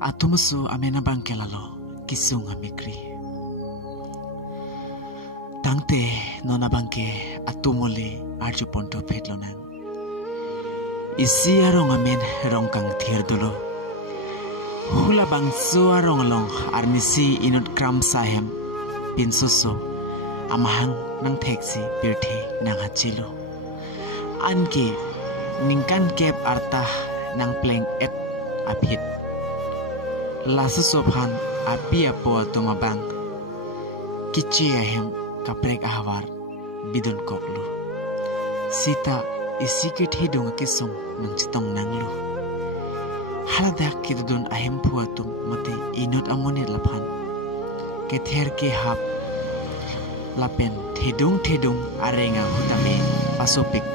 Atomuso amena bangkelalo kisung amikri. Tangte nona bangke atumole arju ponto petlonan. Isi arong amen rongkang thirdolo. Hula bangsu arong along armisi inut kram sahem pinsuso amahang nang teksi pirthi nang hachilo. Anke ningkan kep artah nang pleng ep apit. Lasu sobhan api apo tumabang. Kichi ahem kaprek ahwar bidun koklo. Sita isikit hidung kisung nang chitong nanglo. Haladak kidun ahem puatum mate inut amonit laphan. Kether ke hap lapen thedung arenga hutame paso pik.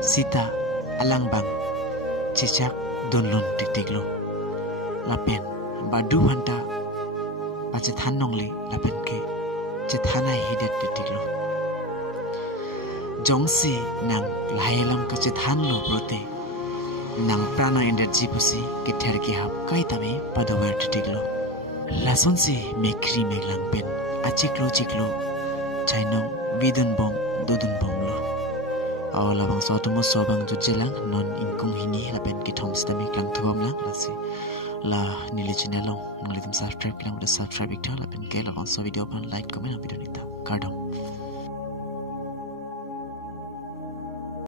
Sita alangbang cicak donlun tiktiklo. Lapen badu hanta pacethan nongle lapen ke cethana hidet tiktiklo. Jongsi nang lahelam ka cethan lo brote nang prana energy pusi kether ke hap kai tame padawer tiktiklo. Lason si mekri meglang pen achiklo chainong vidun bom dudun bom lo. Awal abang sotomo sobang jujelang non ingkung hini lapen kitom stamik lang thubam lang lasi la nili channelong nglitum subscribe lang udah subscribe ikta lapen ke labang so video pan like comment video nita kardom.